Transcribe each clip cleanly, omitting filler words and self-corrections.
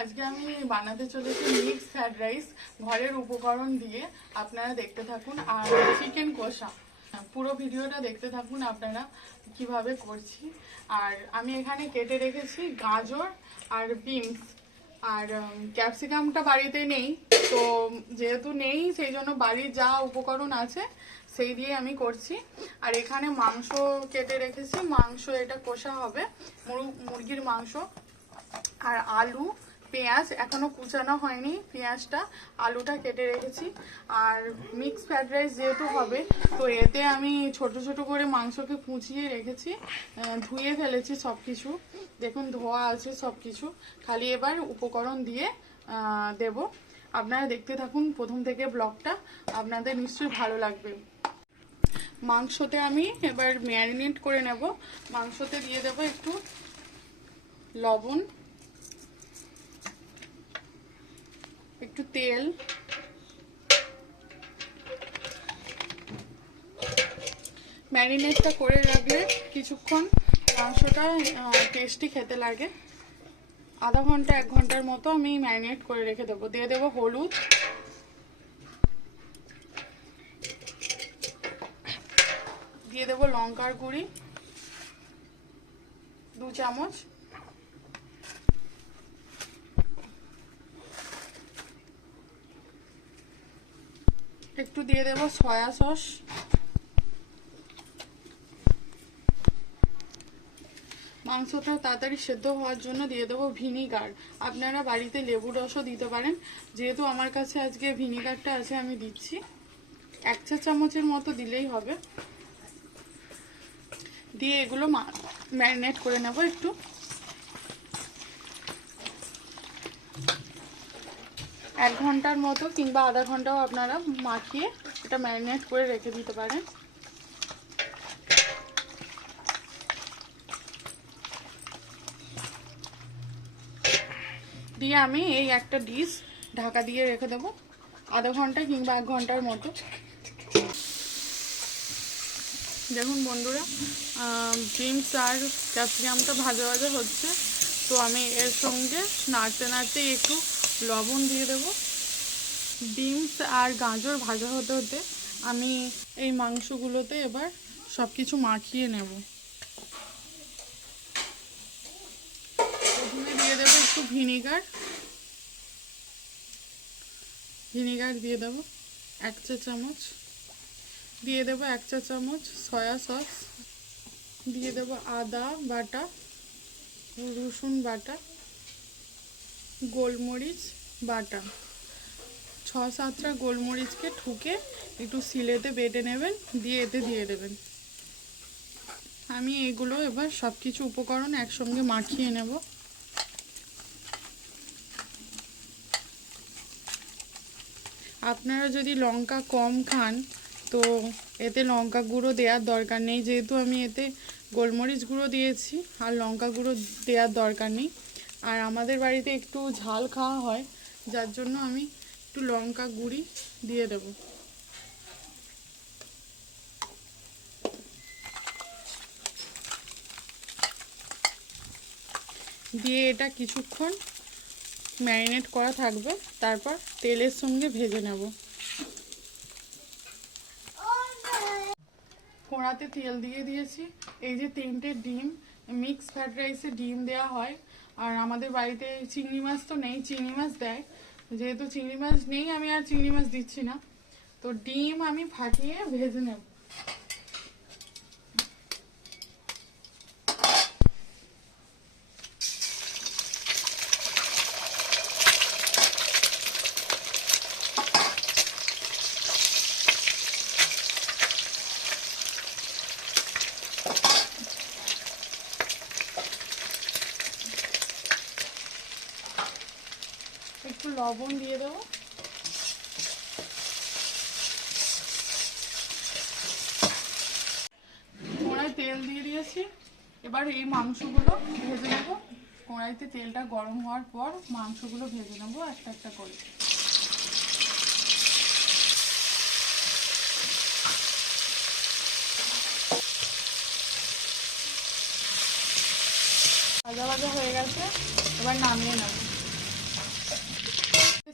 আজকে আমি বানাতে চলেছি মিক্স ফ্রাইড রাইস ঘরের উপকরণ দিয়ে। আপনারা দেখতে থাকুন। আর চিকেন কষা, পুরো ভিডিওটা দেখতে থাকুন আপনারা কিভাবে করছি। আর আমি এখানে কেটে রেখেছি গাজর আর বিনস, আর ক্যাপসিকামটা বাড়িতে নেই, তো যেহেতু নেই সেই জন্য বাড়ির যা উপকরণ আছে সেই দিয়ে আমি করছি। আর এখানে মাংস কেটে রেখেছি, মাংস এটা কষা হবে, মুরগির মাংস। আর আলু, পেঁয়াজ এখনো কুচানো হয়নি, পেঁয়াজটা আলুটা কেটে রেখেছি। আর মিক্স ফ্রাইড রাইস যেহেতু হবে, তো এতে আমি ছোট ছোট করে মাংসকে কুচিয়ে রেখেছি, ধুয়ে ফেলেছি সব কিছু। দেখুন ধোয়া আছে সব কিছু, খালি এবার উপকরণ দিয়ে দেব। আপনারা দেখতে থাকুন প্রথম থেকে ব্লগটা, আপনাদের নিশ্চয়ই ভালো লাগবে। মাংসতে আমি এবার ম্যারিনেট করে নেব। মাংসতে দিয়ে দেব একটু লবণ, একটু তেল, ম্যারিনেটটা করে রাখলে কিছুক্ষণ মাংসটা টেস্টি খেতে লাগে। আধা ঘন্টা 1 ঘন্টার মতো আমি ম্যারিনেট করে রেখে দেবো। দিয়ে দেবো হলুদ, দিয়ে দেবো লঙ্কার গুঁড়ি 2 চামচ, একটু দিয়ে দেবো সয়া সস, মাংসটা তাড়াতাড়ি সেদ্ধ হওয়ার জন্য দিয়ে দেবো ভিনিগার। আপনারা বাড়িতে লেবু রসও দিতে পারেন, যেহেতু আমার কাছে আজকে ভিনিগারটা আছে আমি দিচ্ছি। 1 চা চামচের মতো দিলেই হবে। দিয়ে এগুলো ম্যারিনেট করে নেব একটু। এক ঘন্টার মতো কিংবা আধা ঘন্টাও আপনারা মাখিয়ে এটা ম্যারিনেট করে রেখে দিতে পারেন। দিয়ে আমি এই একটা ডিশ ঢাকা দিয়ে রেখে দেবো আধা ঘন্টা কিংবা 1 ঘন্টার মতো। দেখুন বন্ধুরা, বিনস আর ক্যাপসিকামটা ভাজা ভাজা হচ্ছে, তো আমি এর সঙ্গে নাড়তে নাড়তে একটু লবণ দিয়ে দেব। বিনস আর গাজর ভাজা হতে হতে আমি এই মাংসগুলোতে এবার সব কিছু মাখিয়ে নেব। প্রথমে দিয়ে দেবো একটু ভিনিগার দিয়ে দেবো 1 চা চামচ, দিয়ে দেবো 1 চা চামচ সয়া সস, দিয়ে দেবো আদা বাটা, রসুন বাটা, গোলমরিচ বাটা। 6-7টা গোলমরিচকে ঠুকে একটু শিলেতে বেটে নেবেন, দিয়ে এতে দিয়ে দেবেন। আমি এগুলো এবার সব কিছু উপকরণ একসঙ্গে মাখিয়ে নেব। আপনারা যদি লঙ্কা কম খান তো এতে লঙ্কা গুঁড়ো দেওয়ার দরকার নেই, যেহেতু আমি এতে গোলমরিচ গুঁড়ো দিয়েছি আর লঙ্কা গুঁড়ো দেওয়ার দরকার নেই। আর আমাদের বাড়িতে একটু ঝাল খাওয়া হয়, যার জন্য আমি একটু লঙ্কা গুঁড়ি দিয়ে দেব। দিয়ে এটা কিছুক্ষণ ম্যারিনেট করা থাকবে, তারপর তেলের সঙ্গে ভেজে নেব। কড়াতে তেল দিয়ে দিয়েছি। এই যে 3টে ডিম, মিক্স ফ্রাইড রাইসে ডিম দেওয়া হয়। আর আমাদের বাড়িতে চিংড়ি মাছ তো নেই, চিংড়ি মাছ দেয়, যেহেতু চিংড়ি মাছ নেই আমি আর চিংড়ি মাছ দিচ্ছি না। তো ডিম আমি ফাটিয়ে ভেজে নেব। একটু লবণ দিয়ে দেবো। কড়াই তেল দিয়ে দিয়েছি, এবার এই মাংসগুলো ভেজে নেব। কড়াইতে তেলটা গরম হওয়ার পর মাংসগুলো ভেজে নেব একটা একটা করে। ভাজা ভাজা হয়ে গেছে, এবার নামিয়ে নেব।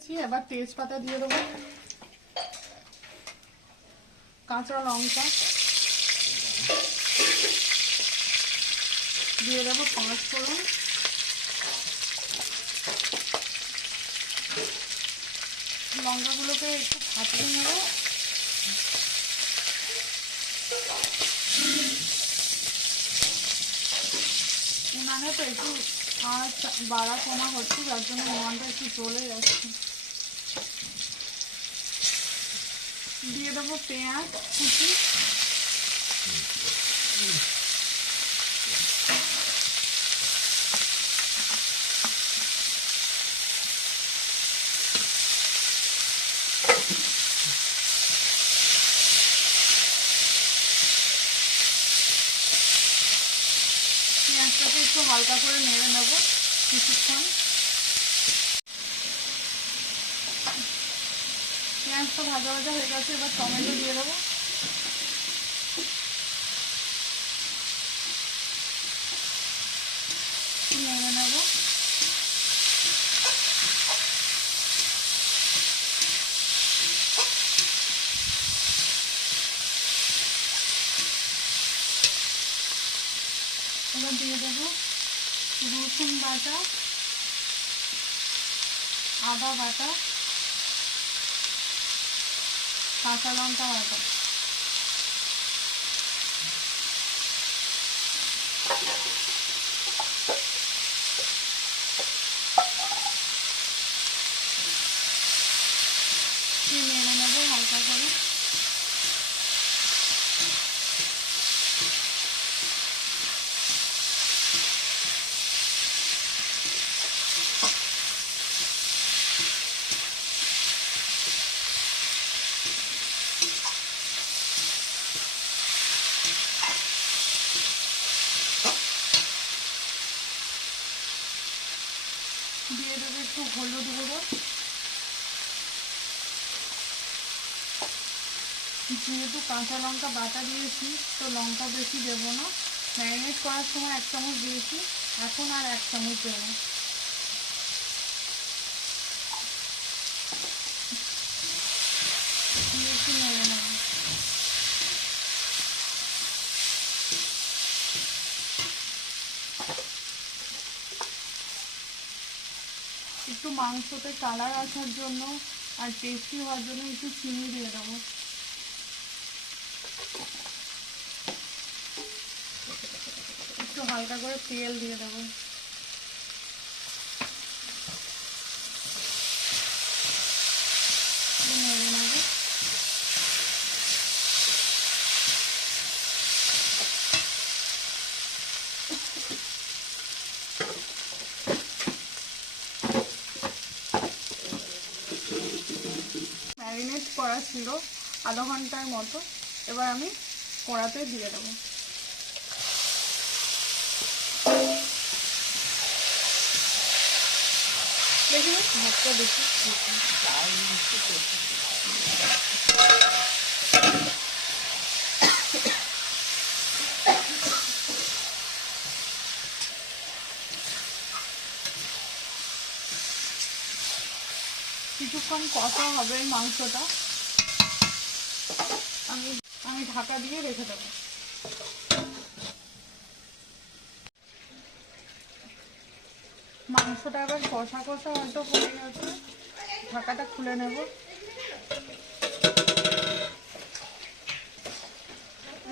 দিয়েছি। এবার তেজপাতা দিয়ে দেবো, কাঁচা লঙ্কা দিয়ে দেবো, 5 ফোড়ন, লঙ্কাগুলোকে একটু ফাটিয়ে নেব। উনানে তো একটু আঁচ বাড়া কমা হচ্ছে, যার জন্য উনানটা একটু জ্বলে যাচ্ছে। দিয়ে দেবো পেঁয়াজ কুচি, পেঁয়াজটাকে একটু হালকা করে নেড়ে নেব কিছুক্ষণ। পেঁয়াজটা ভাজা ভাজা হয়ে গেছে, এবার টমেটো দিয়ে দেবো। নেড়ে নেব। এবার দিয়ে দেবো রসুন বাটা, আদা বাটা, কাঁচা লঙ্কা বাটা। নেড়ে নেবো হালকা করে। দিয়ে দেবো একটু হলুদ গুঁড়ো, যেহেতু কাঁচা লঙ্কা বাটা দিয়েছি তো লঙ্কা বেশি দেবো না। ম্যারিনেট করার সময় 1 চামচ দিয়েছি, এখন আর 1 চামচ দেবো। দিয়ে একটু নেড়ে নেবো। একটু মাংসতে কালার আসার জন্য আর টেস্টি হওয়ার জন্য একটু চিনি দিয়ে দেবো। একটু হালকা করে তেল দিয়ে দেবো। নেড়ে নেবো। ম্যারিনেট করা ছিল আধা ঘন্টার মতো, এবার আমি কড়াতে দিয়ে দেবো। দেখি ভাতটা দেখি কিছুক্ষণ কষা হবে এই মাংসটা। আমি ঢাকা দিয়ে রেখে দেবো। মাংসটা এবার কষা কষা হয়তো হয়ে গেছে, ঢাকাটা খুলে নেব।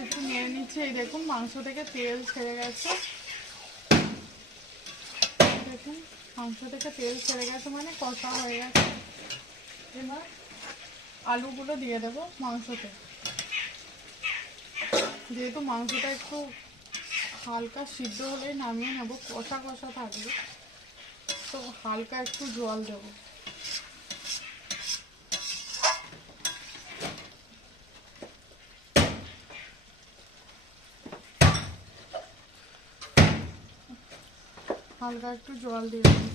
একটু নিয়ে নিচ্ছে, এই দেখুন মাংস থেকে তেল ছেড়ে গেছে। দেখুন মাংস থেকে তেল ছেড়ে গেছে মানে কষা হয়ে গেছে। এবার আলুগুলো দিয়ে দেবো মাংসতে। যেহেতু মাংসটা একটু হালকা সিদ্ধ হলে নামিয়ে নেব, কষা কষা থাকবে তো হালকা একটু জল দেবো। হালকা একটু জল দিয়ে দেবো।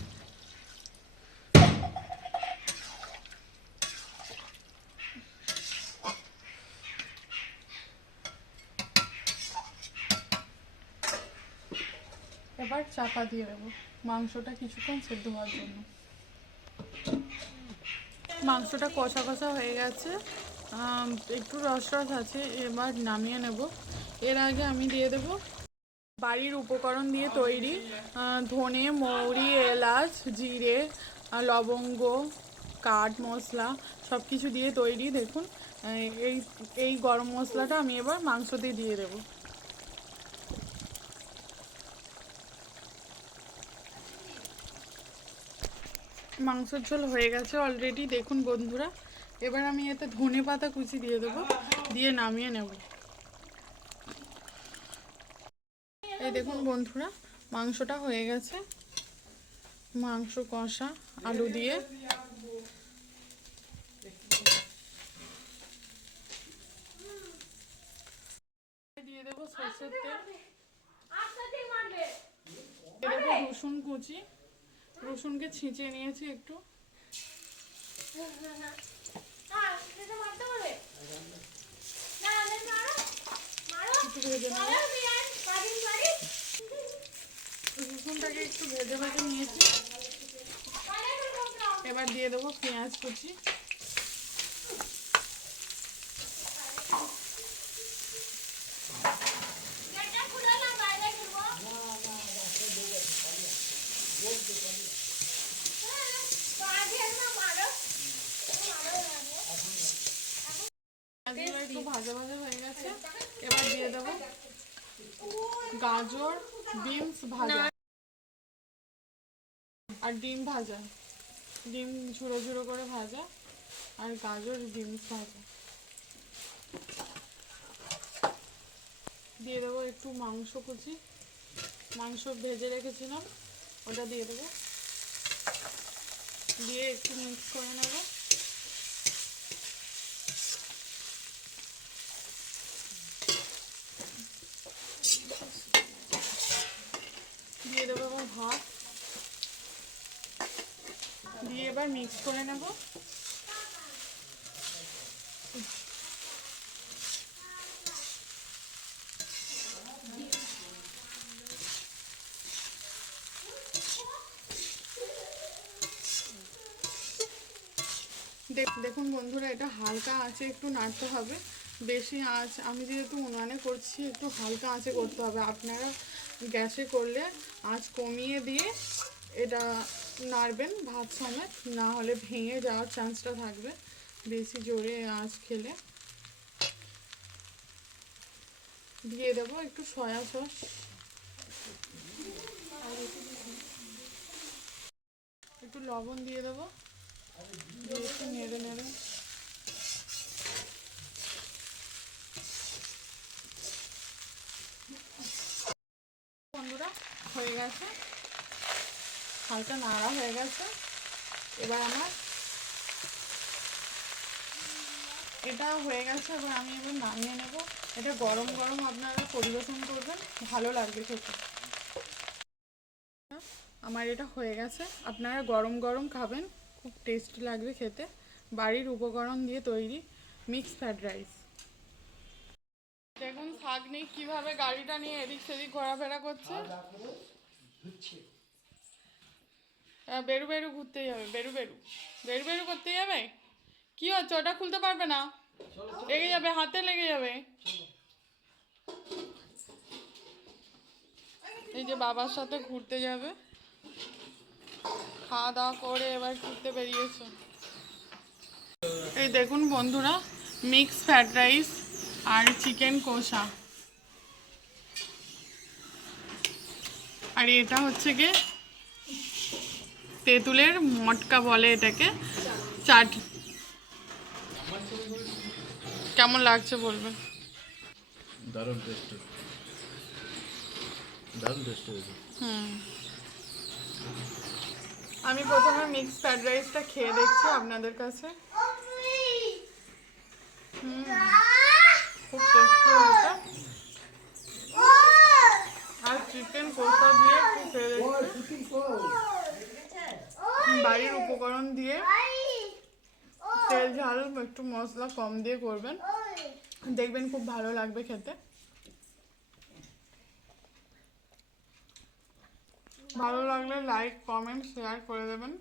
এবার চাপা দিয়ে দেবো মাংসটা কিছুক্ষণ সেদ্ধ হওয়ার জন্য। মাংসটা কষা কষা হয়ে গেছে, একটু রস রস আছে, এবার নামিয়ে নেব। এর আগে আমি দিয়ে দেব বাড়ির উপকরণ দিয়ে তৈরি ধনে, মৌরি, এলাচ, জিরে, লবঙ্গ, কাঠ মশলা সব কিছু দিয়ে তৈরি। দেখুন এই এই গরম মশলাটা আমি এবার মাংসতে দিয়ে দেব। মাংসের ঝোল হয়ে গেছে অলরেডি, দেখুন বন্ধুরা। এবার আমি এতে ধনে পাতা কুচি দিয়ে দেবো, দিয়ে নামিয়ে নেব। এই দেখুন বন্ধুরা, মাংসটা হয়ে গেছে। মাংস কষা আলু দিয়ে দিয়ে দেবো সরষের তেল, দিয়ে দেবো রসুন কুচি, রসুনকে ছিঁচে নিয়েছি একটু, ভেজে নেব। রসুনটাকে একটু ভেজে ভেজে নিয়েছি। এবার দিয়ে দেবো পেঁয়াজ কুচি, একটু ভাজা ভাজা হয়ে গেছে। এবার দিয়ে দেবো গাজর, বিনস ভাজা আর ডিম ভাজা, ডিম ঝুড়ো ঝুড়ো করে ভাজা আর গাজর বিনস ভাজা। দিয়ে দেবো একটু মাংস কুচি, মাংস ভেজে রেখেছিলাম ওটা দিয়ে দেবো, দিয়ে একটু মিক্স করে নেব। দিয়ে দেবো এবার ভাত, দিয়ে এবার মিক্স করে নেব। দেখুন বন্ধুরা, এটা হালকা আঁচে একটু নাড়তে হবে, বেশি আঁচ, আমি যেহেতু উনানে করছি একটু হালকা আঁচে করতে হবে। আপনারা গ্যাসে করলে আঁচ কমিয়ে দিয়ে এটা নাড়বেন ভাত সমেত, না হলে ভেঙে যাওয়ার চান্সটা থাকবে বেশি জোরে আঁচ খেলে। দিয়ে দেবো একটু সয়া সস, একটু লবণ দিয়ে দেবো, দিয়ে একটু নেড়ে নেড়ে বন্ধুরা হয়ে গেছে, হালকা নাড়া হয়ে গেছে। এবার আমার এটা হয়ে গেছে, এবার আমি এবার নামিয়ে নেব। এটা গরম গরম আপনারা পরিবেশন করবেন, ভালো লাগবে খেতে। আমার এটা হয়ে গেছে, আপনারা গরম গরম খাবেন, খুব টেস্টি লাগবে খেতে। বাড়ির উপকরণ দিয়ে তৈরি মিক্স ফ্রাইড রাইস। দেখুন শাক নেই কীভাবে গাড়িটা নিয়ে এদিক সেদিক ঘোরাফেরা করছে। বেরু বেরু ঘুরতে যাবে, বেরু বেরু বেরু বেরু করতে যাবে। কি হচ্ছে, ওটা খুলতে পারবে না, লেগে যাবে, হাতে লেগে যাবে। এই যে বাবার সাথে ঘুরতে যাবে, খাওয়া দাওয়া করে এবার ঘুরতে বেরিয়েছে। এই দেখুন বন্ধুরা, মিক্স ফ্রাইড রাইস আর চিকেন কষা, আর এটা হচ্ছে গিয়ে তেঁতুলের মটকা বলে এটাকে, চাটনি। কেমন লাগছে বলবেন? দারুণ টেস্ট, দারুণ টেস্ট হয়েছে। আমি প্রথমে মিক্স ফ্রাইড রাইসটা খেয়ে দেখছি আপনাদের কাছে। খুব টেস্টি হয়েছে, আর চিকেন কষা দিয়ে একটু খেয়ে দেখছি বাড়ির উপকরণ দিয়ে। তেল ঝাল একটু মশলা কম দিয়ে করবেন, দেখবেন খুব ভালো লাগবে খেতে। ভালো লাগলে লাইক কমেন্ট শেয়ার করে দেবেন।